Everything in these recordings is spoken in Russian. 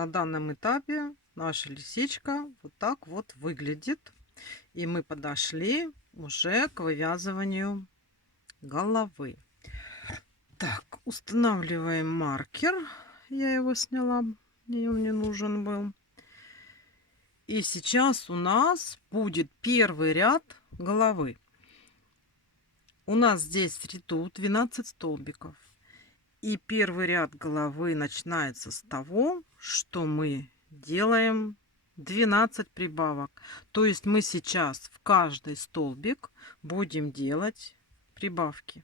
на данном этапе наша лисичка вот так вот выглядит. И мы подошли уже к вывязыванию головы. Так, устанавливаем маркер. Я его сняла, мне он не нужен был. И сейчас у нас будет первый ряд головы. У нас здесь в ряду 12 столбиков. И первый ряд головы начинается с того, что мы делаем 12 прибавок. То есть мы сейчас в каждый столбик будем делать прибавки.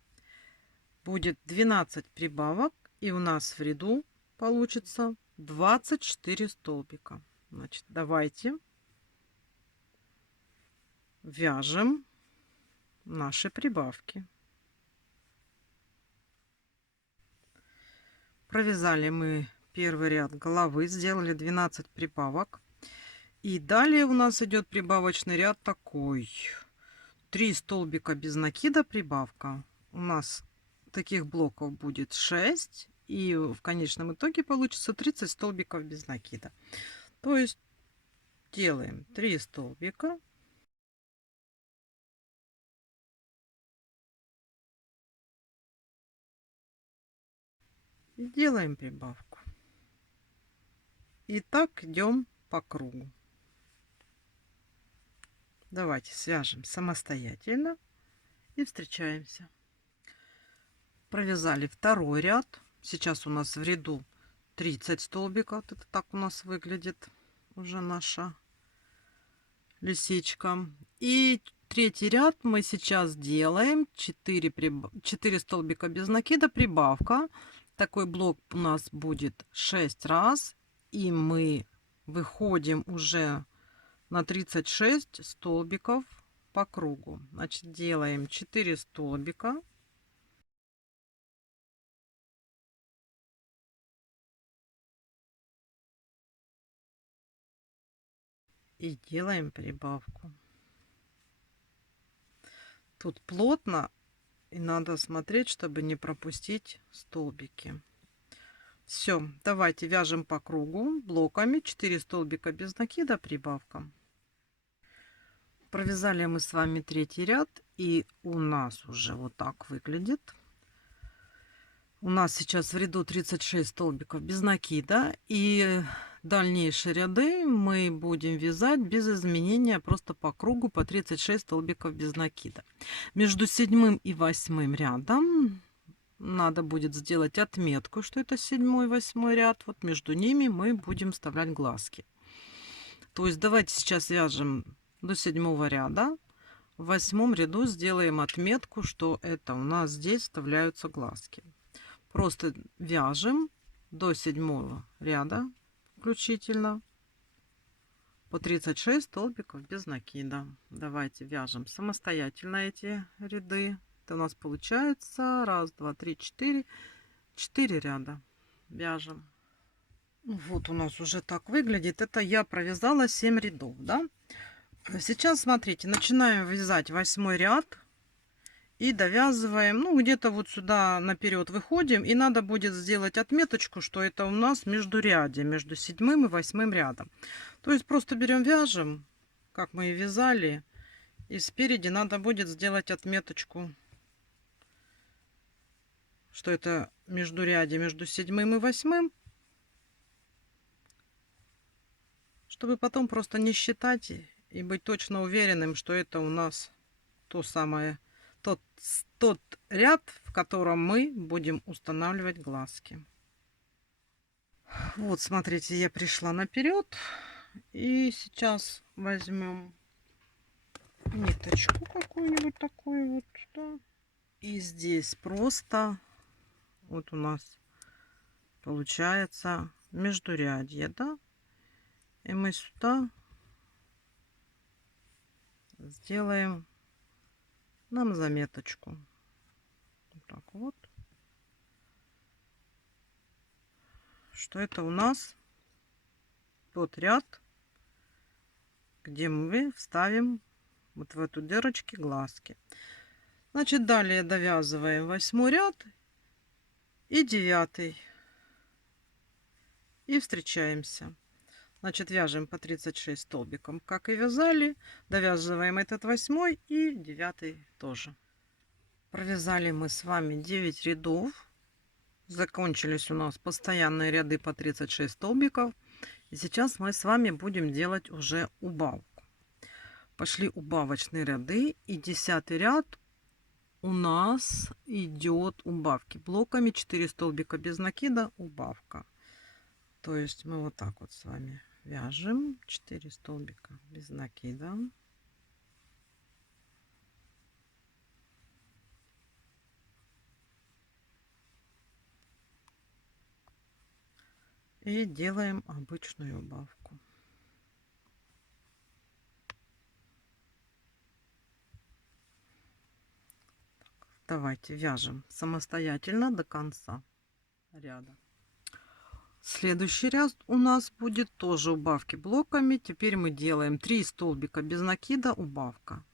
Будет 12 прибавок, и у нас в ряду получится 24 столбика. Значит, давайте вяжем наши прибавки. Провязали мы первый ряд головы, сделали 12 прибавок. И далее у нас идет прибавочный ряд такой. 3 столбика без накида прибавка. У нас таких блоков будет 6. И в конечном итоге получится 30 столбиков без накида. То есть делаем 3 столбика. И делаем прибавку. И так идем по кругу. Давайте свяжем самостоятельно и встречаемся. Провязали второй ряд. Сейчас у нас в ряду 30 столбиков. Вот это так у нас выглядит уже наша лисичка. И третий ряд мы сейчас делаем 4 столбика без накида, прибавка. Такой блок у нас будет 6 раз. И мы выходим уже на 36 столбиков по кругу. Значит, делаем 4 столбика. И делаем прибавку. Тут плотно, и надо смотреть, чтобы не пропустить столбики. Все, давайте вяжем по кругу блоками 4 столбика без накида, прибавка. Провязали мы с вами третий ряд, и у нас уже вот так выглядит. У нас сейчас в ряду 36 столбиков без накида, и дальнейшие ряды мы будем вязать без изменения, просто по кругу по 36 столбиков без накида. Между 7 и 8 рядом надо будет сделать отметку, что это 7 и 8 ряд. Вот между ними мы будем вставлять глазки. То есть давайте сейчас вяжем до 7 ряда. В 8 ряду сделаем отметку, что это у нас здесь вставляются глазки. Просто вяжем до 7 ряда включительно по 36 столбиков без накида. Давайте вяжем самостоятельно эти ряды. Это у нас получается 1, 2, 3, 4 ряда вяжем. Вот у нас уже так выглядит. Это я провязала 7 рядов, да? Сейчас смотрите, начинаем вязать 8 ряд. И довязываем, ну, где-то вот сюда наперед выходим. И надо будет сделать отметочку, что это у нас междурядье, между 7 и 8 рядом. То есть просто берем, вяжем, как мы и вязали. И спереди надо будет сделать отметочку, что это междурядье между 7 и 8. Чтобы потом просто не считать и быть точно уверенным, что это у нас то самое, тот ряд, в котором мы будем устанавливать глазки. Вот, смотрите, я пришла наперед. И сейчас возьмем ниточку какую-нибудь такую вот, да. И здесь просто вот у нас получается междурядье, да. И мы сюда сделаем нам заметочку. Вот так вот. Что это у нас тот ряд, где мы вставим вот в эту дырочку глазки. Значит, далее довязываем 8 ряд и 9. и встречаемся. Значит, вяжем по 36 столбиком, как и вязали. Довязываем этот 8 и 9 тоже. Провязали мы с вами 9 рядов. Закончились у нас постоянные ряды по 36 столбиков. И сейчас мы с вами будем делать уже убавку. Пошли убавочные ряды. И 10 ряд у нас идет убавки. Блоками 4 столбика без накида, убавка. То есть мы вот так вот с вами вяжем 4 столбика без накида. И делаем обычную убавку. Давайте вяжем самостоятельно до конца ряда. Следующий ряд у нас будет тоже убавки блоками. Теперь мы делаем 3 столбика без накида, убавка.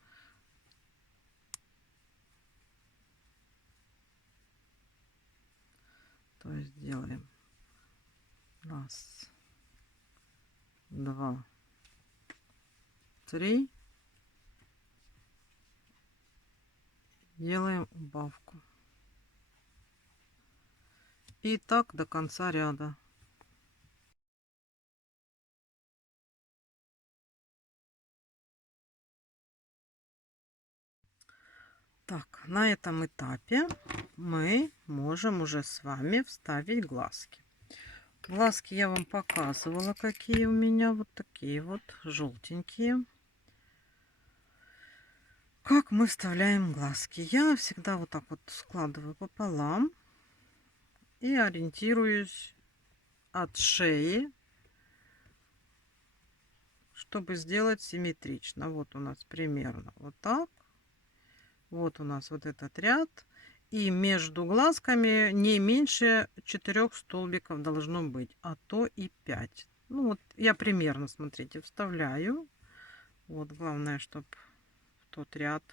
То есть делаем 1, 2, 3. Делаем убавку. И так до конца ряда. Так, на этом этапе мы можем уже с вами вставить глазки. Глазки я вам показывала, какие у меня. Вот такие вот желтенькие. Как мы вставляем глазки? Я всегда вот так вот складываю пополам и ориентируюсь от шеи, чтобы сделать симметрично. Вот у нас примерно вот так. Вот у нас вот этот ряд. И между глазками не меньше 4 столбиков должно быть, а то и 5. Ну вот я примерно, смотрите, вставляю. Вот главное, чтобы в тот ряд.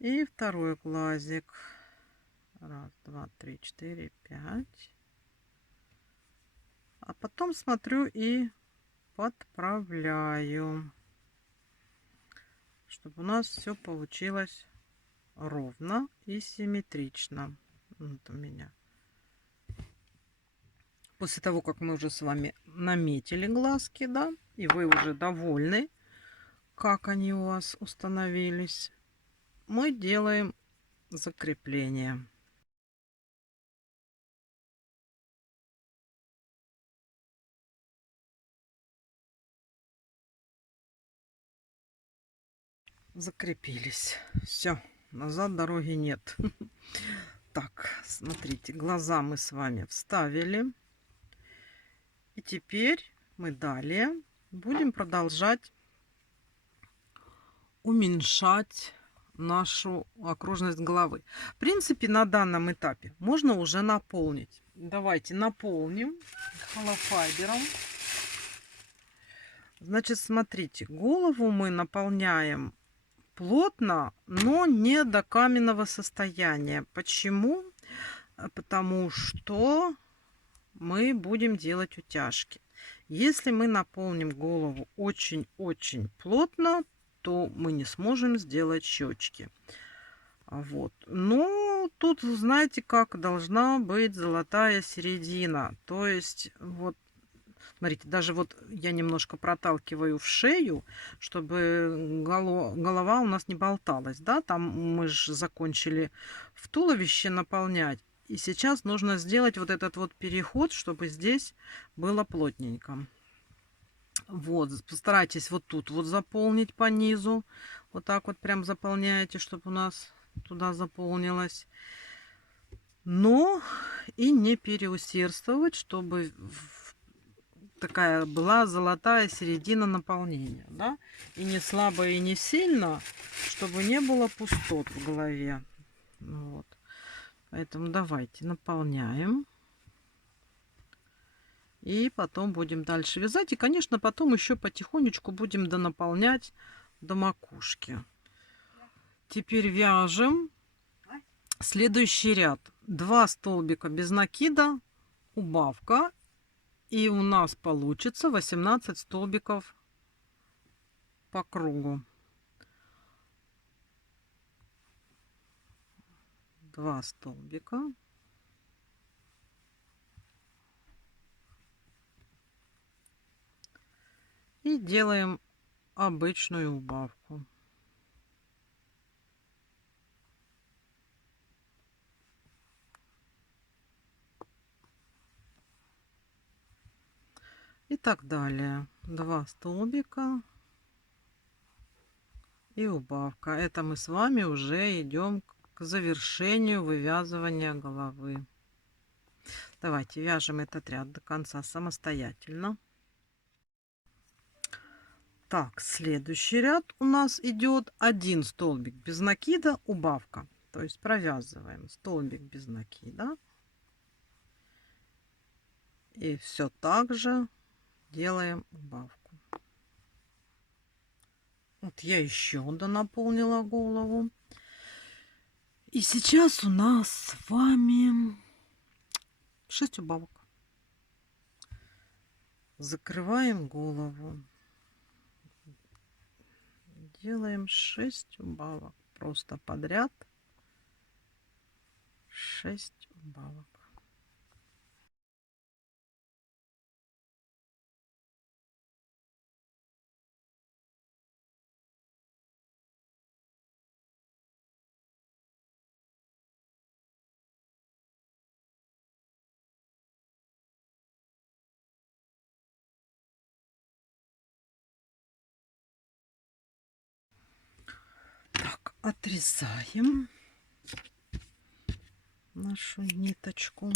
И второй глазик. 1, 2, 3, 4, 5. А потом смотрю и подправляю, чтобы у нас все получилось ровно и симметрично. Вот у меня. После того, как мы уже с вами наметили глазки, да, и вы уже довольны, как они у вас установились, мы делаем закрепление. Закрепились. Все, назад дороги нет. Так, смотрите, глаза мы с вами вставили. И теперь мы далее будем продолжать уменьшать нашу окружность головы. В принципе, на данном этапе можно уже наполнить. Давайте наполним холофайбером. Значит, смотрите, голову мы наполняем плотно, но не до каменного состояния. Почему? Потому что мы будем делать утяжки. Если мы наполним голову очень-очень плотно, то мы не сможем сделать щечки. Вот. Но тут, знаете, как должна быть золотая середина. То есть, вот, смотрите, даже вот я немножко проталкиваю в шею, чтобы голова у нас не болталась. Да? Там мы же закончили в туловище наполнять. И сейчас нужно сделать вот этот вот переход, чтобы здесь было плотненько. Вот, постарайтесь вот тут вот заполнить по низу. Вот так вот прям заполняете, чтобы у нас туда заполнилось. Но и не переусердствовать, чтобы такая была золотая середина наполнения. Да? И не слабо, и не сильно, чтобы не было пустот в голове. Вот. Поэтому давайте наполняем. И потом будем дальше вязать. И, конечно, потом еще потихонечку будем донаполнять до макушки. Теперь вяжем следующий ряд. 2 столбика без накида, убавка. И у нас получится 18 столбиков по кругу. 2 столбика. И делаем обычную убавку. И так далее. 2 столбика и убавка. Это мы с вами уже идем к завершению вывязывания головы. Давайте вяжем этот ряд до конца самостоятельно. Так, следующий ряд у нас идет 1 столбик без накида, убавка. То есть провязываем столбик без накида. И все так же делаем убавку. Вот я еще донаполнила голову. И сейчас у нас с вами 6 убавок. Закрываем голову. Делаем 6 убавок. Просто подряд 6 убавок. Так, отрезаем нашу ниточку.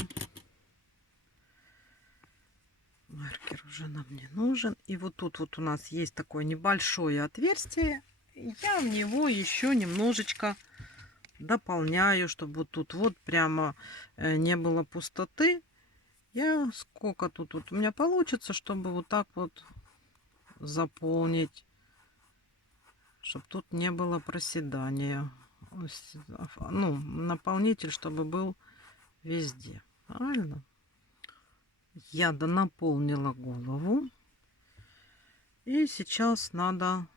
Маркер уже нам не нужен. И вот тут вот у нас есть такое небольшое отверстие. Я в него еще немножечко дополняю, чтобы вот тут вот прямо не было пустоты. Я сколько тут вот у меня получится, чтобы вот так вот заполнить, чтобы тут не было проседания. Ну, наполнитель, чтобы был везде. Правильно? Я донаполнила голову. И сейчас надо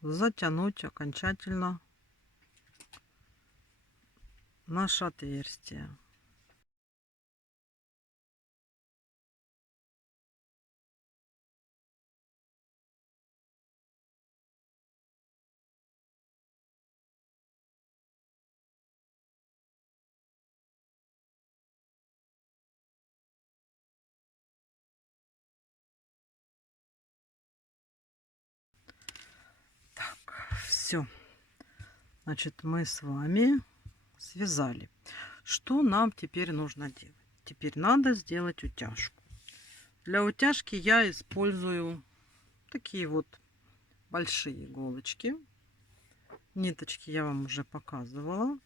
затянуть окончательно наше отверстие. Так, все. Значит, мы с вами связали. Что нам теперь нужно делать? Теперь надо сделать утяжку. Для утяжки я использую такие вот большие иголочки. Ниточки я вам уже показывала.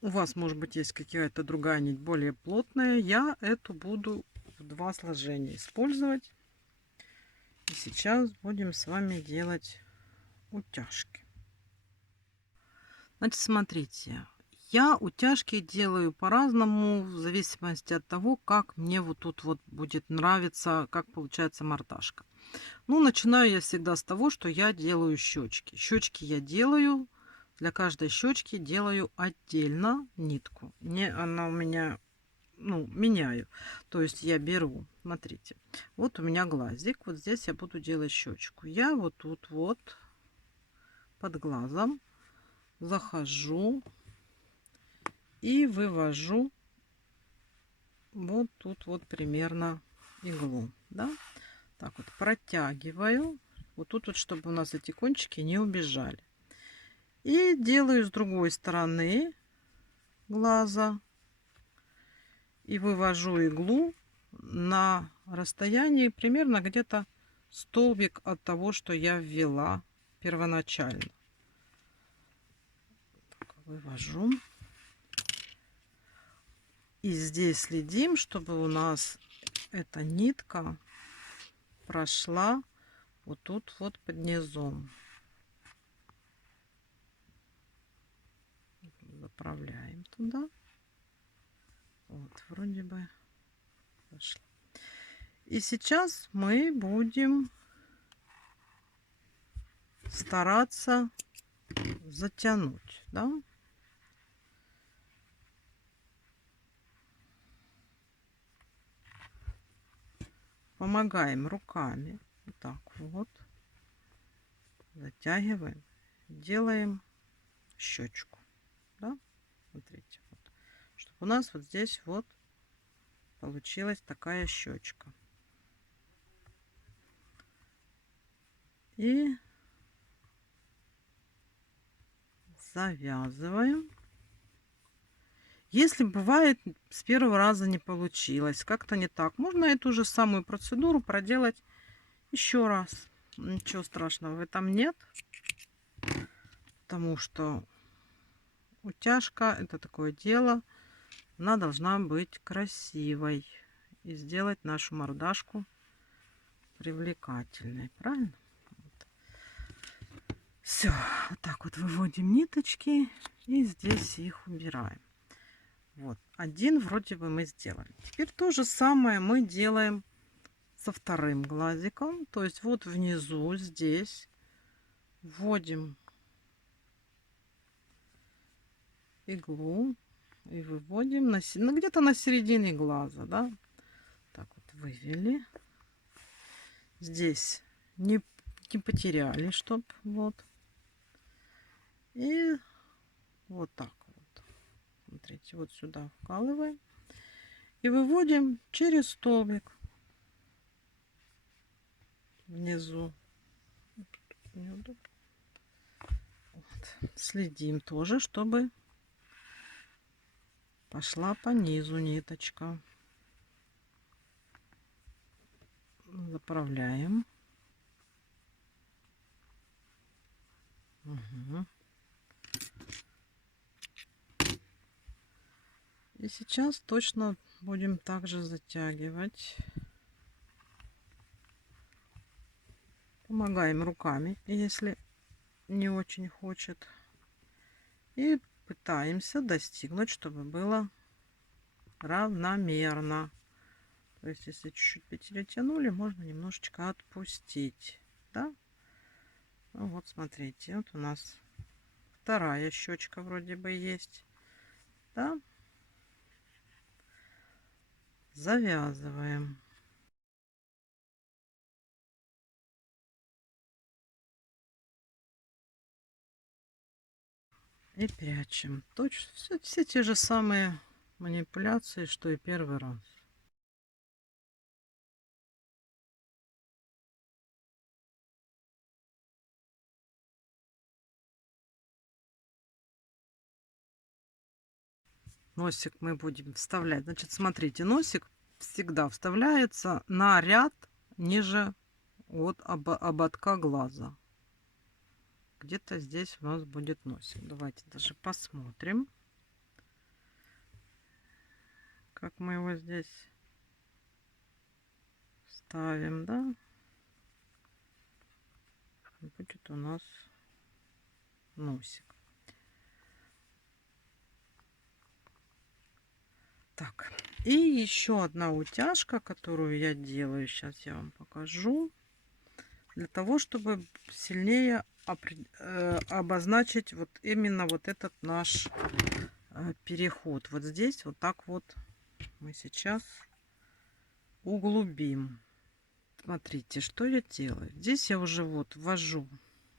У вас, может быть, есть какая-то другая нить более плотная. Я эту буду в 2 сложения использовать. И сейчас будем с вами делать утяжки. Значит, смотрите, я утяжки делаю по-разному, в зависимости от того, как мне вот тут вот будет нравиться, как получается мордашка. Ну, начинаю я всегда с того, что я делаю щечки. Щечки я делаю, для каждой щечки делаю отдельно нитку. Не, она у меня, ну, меняю. То есть я беру, смотрите, вот у меня глазик, вот здесь я буду делать щечку. Я вот тут вот под глазом захожу и вывожу вот тут вот примерно иглу, да, так вот протягиваю вот тут вот, чтобы у нас эти кончики не убежали, и делаю с другой стороны глаза и вывожу иглу на расстоянии примерно где-то столбик от того, что я ввела первоначально. Так, вывожу. И здесь следим, чтобы у нас эта нитка прошла вот тут вот под низом. Заправляем туда. Вот, вроде бы пошла. И сейчас мы будем стараться затянуть, да? Помогаем руками. Вот так вот. Затягиваем. Делаем щечку. Да? Смотрите. Вот. Чтобы у нас вот здесь вот получилась такая щечка. И завязываем. Если бывает с первого раза не получилось, как-то не так, можно эту же самую процедуру проделать еще раз. Ничего страшного в этом нет, потому что утяжка это такое дело, она должна быть красивой и сделать нашу мордашку привлекательной, правильно? Вот. Все, вот так вот выводим ниточки и здесь их убираем. Вот, один вроде бы мы сделали. Теперь то же самое мы делаем со вторым глазиком. То есть вот внизу здесь вводим иглу и выводим на, ну, где-то на середине глаза, да. Так вот вывели. Здесь не потеряли, чтоб вот. И вот так вот. Смотрите, вот сюда вкалываем. И выводим через столбик внизу. Вот. Следим тоже, чтобы пошла по низу ниточка. Заправляем. Угу. И сейчас точно будем также затягивать. Помогаем руками, если не очень хочет. И пытаемся достигнуть, чтобы было равномерно. То есть, если чуть-чуть перетянули, можно немножечко отпустить. Да? Ну, вот смотрите, вот у нас вторая щечка вроде бы есть. Да? Завязываем. И прячем. Точно все те же самые манипуляции, что и первый раз. Носик мы будем вставлять. Значит, смотрите, носик всегда вставляется на ряд ниже от ободка глаза. Где-то здесь у нас будет носик. Давайте даже посмотрим, как мы его здесь ставим, да? Будет у нас носик. Так, и еще одна утяжка, которую я делаю. Сейчас я вам покажу. Для того, чтобы сильнее обозначить вот именно вот этот наш переход. Вот здесь вот так вот мы сейчас углубим. Смотрите, что я делаю. Здесь я уже вот ввожу.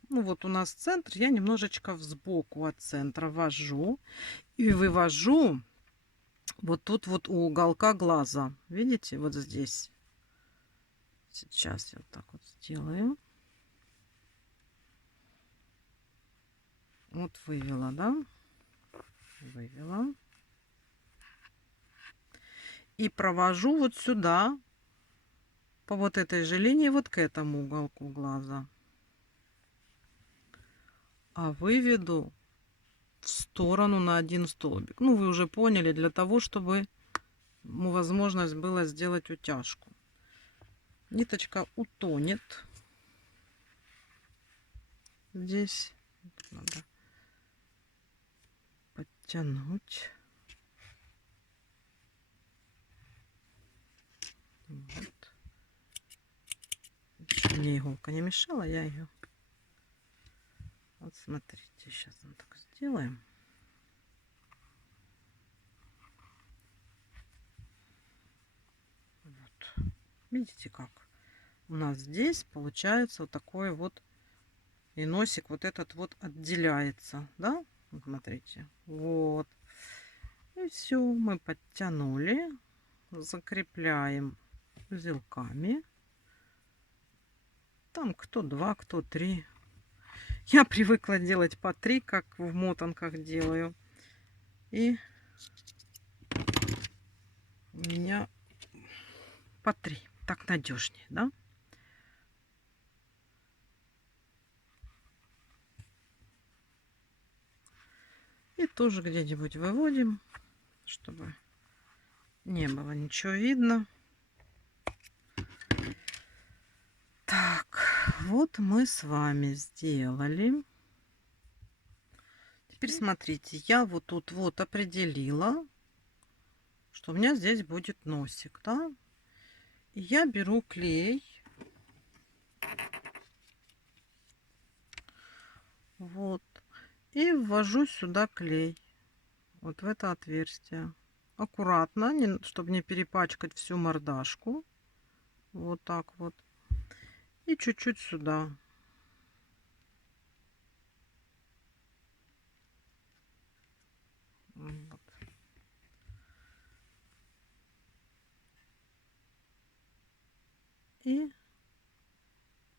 Ну вот у нас центр. Я немножечко сбоку от центра ввожу. И вывожу вот тут вот у уголка глаза. Видите? Вот здесь. Сейчас я вот так вот сделаю. Вот вывела, да? Вывела. И провожу вот сюда, по вот этой же линии, вот к этому уголку глаза. А выведу в сторону на один столбик. Ну, вы уже поняли, для того, чтобы возможность была сделать утяжку. Ниточка утонет. Здесь надо подтянуть. Вот. Мне иголка не мешала, я ее... Вот смотрите, сейчас мы так сделаем. Вот. Видите, как у нас здесь получается вот такой вот, и носик вот этот вот отделяется, да? Вот смотрите, вот. И все, мы подтянули, закрепляем узелками. Там кто 2, кто 3. Я привыкла делать по 3, как в мотанках делаю. И у меня по 3. Так надежнее, да? И тоже где-нибудь выводим, чтобы не было ничего видно. Так, вот мы с вами сделали. Теперь смотрите, я вот тут вот определила, что у меня здесь будет носик, да? И я беру клей. Вот. И ввожу сюда клей. Вот в это отверстие. Аккуратно, чтобы не перепачкать всю мордашку. Вот так вот. И чуть-чуть сюда. Вот. И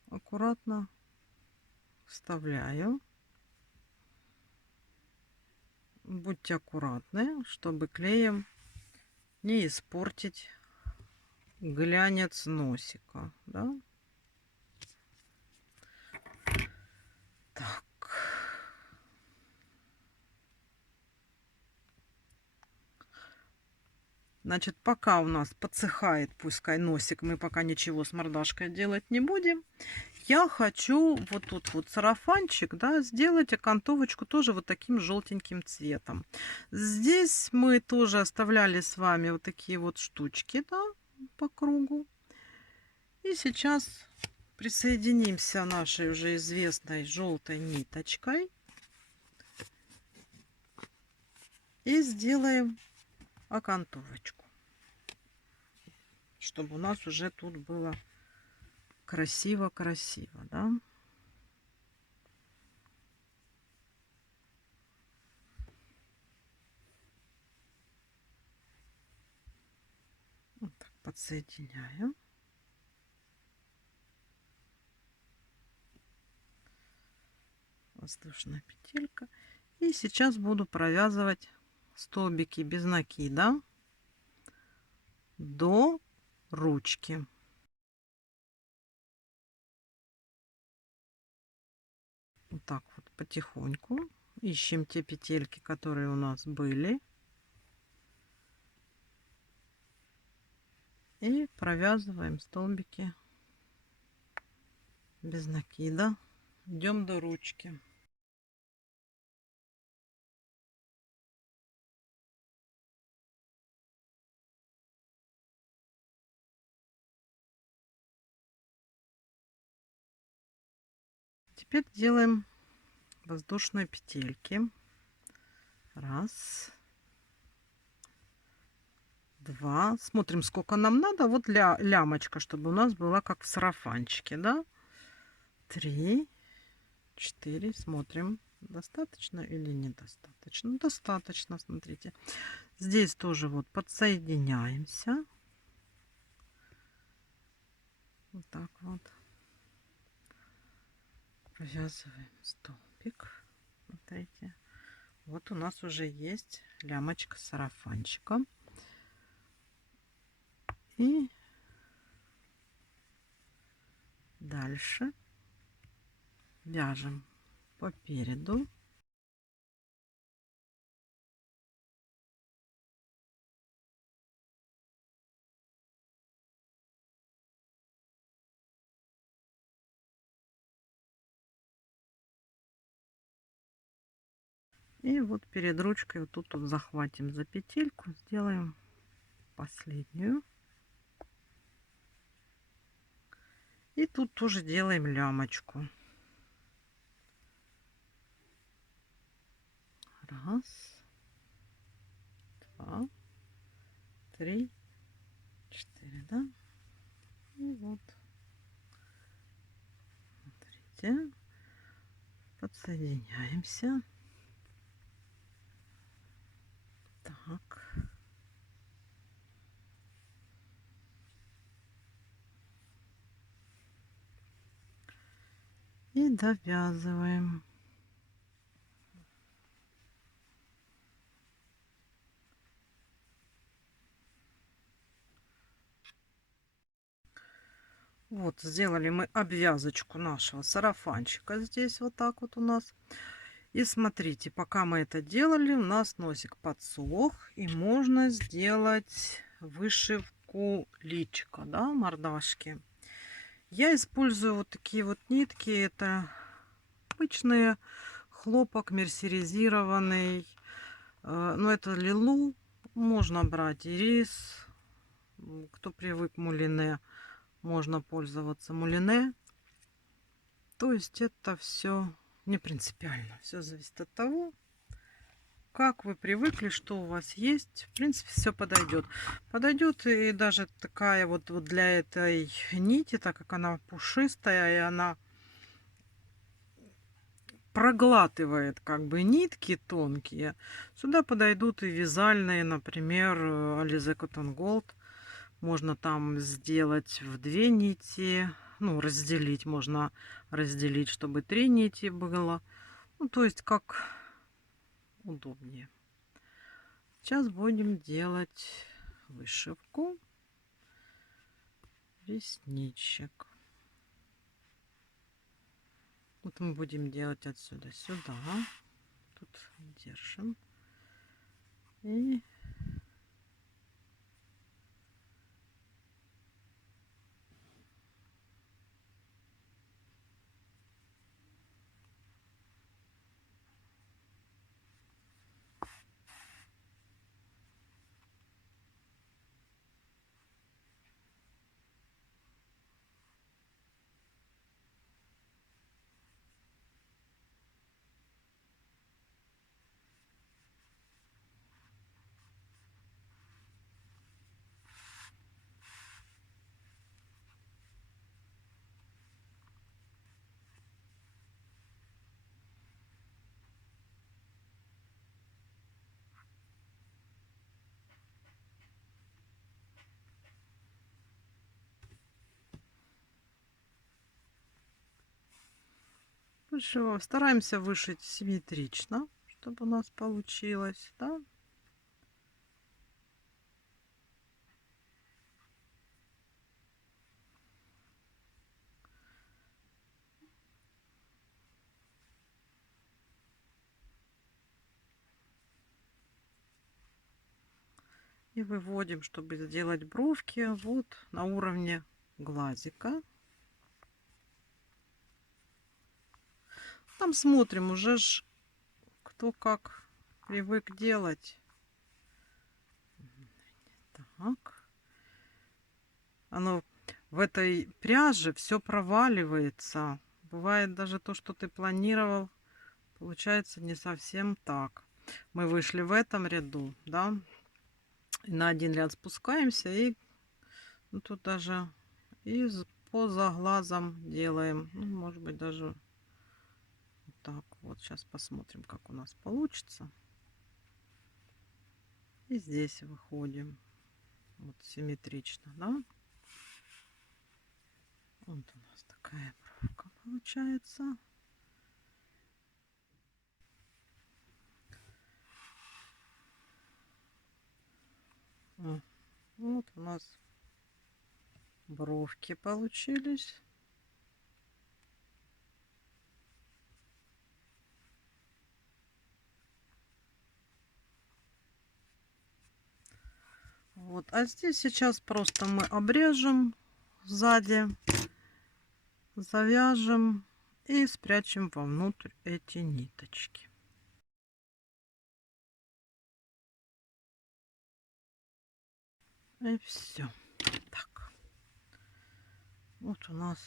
аккуратно вставляю. Будьте аккуратны, чтобы клеем не испортить глянец носика, да? Так. Значит, пока у нас подсыхает, пускай носик, мы пока ничего с мордашкой делать не будем. Я хочу вот тут вот сарафанчик, да, сделать окантовочку тоже вот таким желтеньким цветом. Здесь мы тоже оставляли с вами вот такие вот штучки, да, по кругу. И сейчас присоединимся нашей уже известной желтой ниточкой и сделаем окантовочку, чтобы у нас уже тут было красиво-красиво, да. Вот так подсоединяю. Воздушная петелька. И сейчас буду провязывать столбики без накида до ручки. Вот так вот потихоньку ищем те петельки, которые у нас были, и провязываем столбики без накида. Идем до ручки. Теперь делаем воздушные петельки. Раз, два. Смотрим, сколько нам надо. Вот для лямочка, чтобы у нас была как в сарафанчике, да? 3, 4. Смотрим, достаточно или недостаточно. Достаточно, смотрите. Здесь тоже вот подсоединяемся. Вот так вот. Провязываем столбик. Смотрите. Вот у нас уже есть лямочка сарафанчика. И дальше вяжем по переду. И вот перед ручкой вот тут вот захватим за петельку, сделаем последнюю. И тут тоже делаем лямочку. Раз, два, три, четыре, да? И вот, смотрите, подсоединяемся. Так. И довязываем. Вот, сделали мы обвязочку нашего сарафанчика. Здесь вот так вот у нас. И смотрите, пока мы это делали, у нас носик подсох. И можно сделать вышивку личика, да, мордашки. Я использую вот такие вот нитки. Это обычные хлопок мерсеризированный. Но это лилу. Можно брать ирис. Кто привык к мулине, можно пользоваться мулине. То есть это все не принципиально. Все зависит от того, как вы привыкли, что у вас есть. В принципе, все подойдет. Подойдет и даже такая вот для этой нити, так как она пушистая, и она проглатывает как бы нитки тонкие. Сюда подойдут и вязальные, например, Alize Cotton Gold. Можно там сделать в 2 нити, ну, разделить. Можно разделить, чтобы 3 нити было. Ну, то есть как удобнее. Сейчас будем делать вышивку ресничек. Вот мы будем делать отсюда сюда. Тут держим. И стараемся вышить симметрично, чтобы у нас получилось, да? И выводим, чтобы сделать бровки вот на уровне глазика. Там смотрим уже ж, кто как привык делать. Так. Оно в этой пряже все проваливается. Бывает даже то, что ты планировал, получается не совсем так. Мы вышли в этом ряду, да, и на один ряд спускаемся и ну, тут даже и поза глазом делаем. Ну, может быть, даже вот так вот. Сейчас посмотрим, как у нас получится. И здесь выходим. Вот симметрично, да? Вот у нас такая бровка получается. Вот у нас бровки получились. Вот, а здесь сейчас просто мы обрежем сзади, завяжем и спрячем вовнутрь эти ниточки. И все. Так. Вот у нас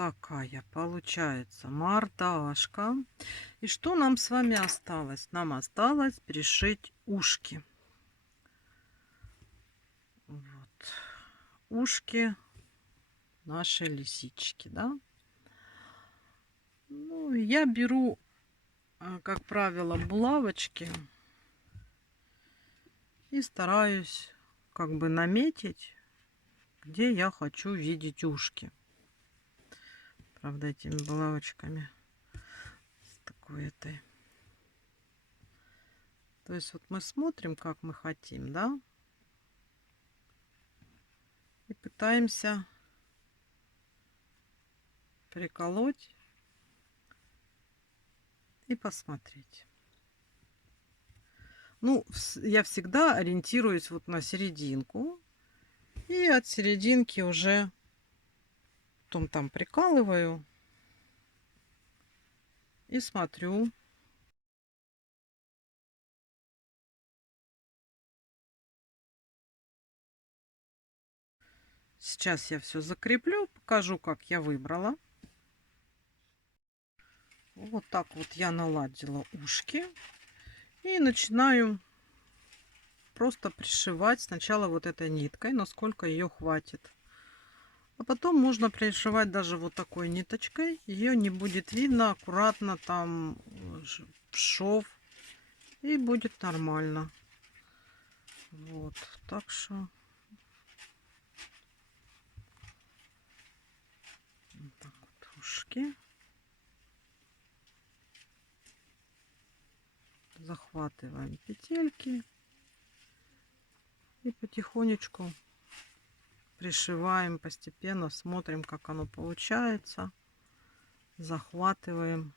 такая получается мордашка. И что нам с вами осталось? Нам осталось пришить ушки. Вот. Ушки нашей лисички, да? Ну, я беру, как правило, булавочки и стараюсь как бы наметить, где я хочу видеть ушки. Правда, этими булавочками с такой этой. То есть вот мы смотрим, как мы хотим, да? И пытаемся приколоть и посмотреть. Ну, я всегда ориентируюсь вот на серединку. И от серединки уже потом там прикалываю и смотрю. Сейчас я все закреплю, покажу, как я выбрала. Вот так вот я наладила ушки. И начинаю просто пришивать сначала вот этой ниткой, насколько ее хватит. А потом можно пришивать даже вот такой ниточкой. Ее не будет видно, аккуратно там шов. И будет нормально. Вот, так что... Вот так вот ушки. Захватываем петельки. И потихонечку пришиваем постепенно, смотрим, как оно получается. Захватываем.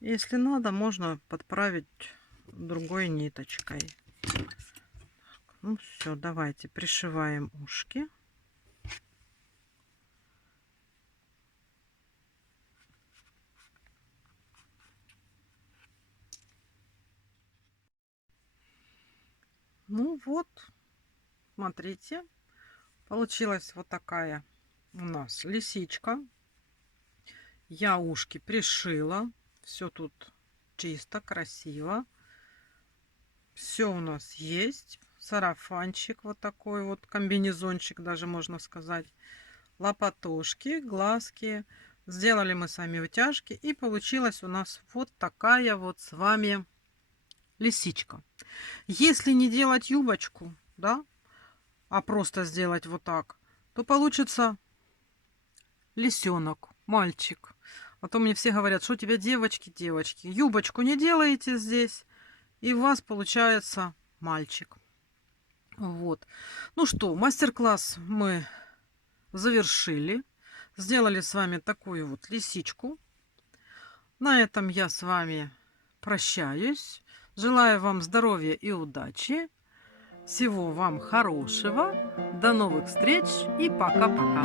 Если надо, можно подправить другой ниточкой. Ну все, давайте пришиваем ушки. Ну вот, смотрите, получилась вот такая у нас лисичка. Я ушки пришила, все тут чисто, красиво. Все у нас есть. Сарафанчик вот такой вот, комбинезончик даже можно сказать. Лопатушки, глазки. Сделали мы с вами утяжки. И получилась у нас вот такая вот с вами лисичка. Если не делать юбочку, да, а просто сделать вот так, то получится лисенок, мальчик. А то мне все говорят, что у тебя девочки, девочки. Юбочку не делаете здесь, и у вас получается мальчик. Вот. Ну что, мастер-класс мы завершили. Сделали с вами такую вот лисичку. На этом я с вами прощаюсь. Желаю вам здоровья и удачи. Всего вам хорошего. До новых встреч и пока-пока.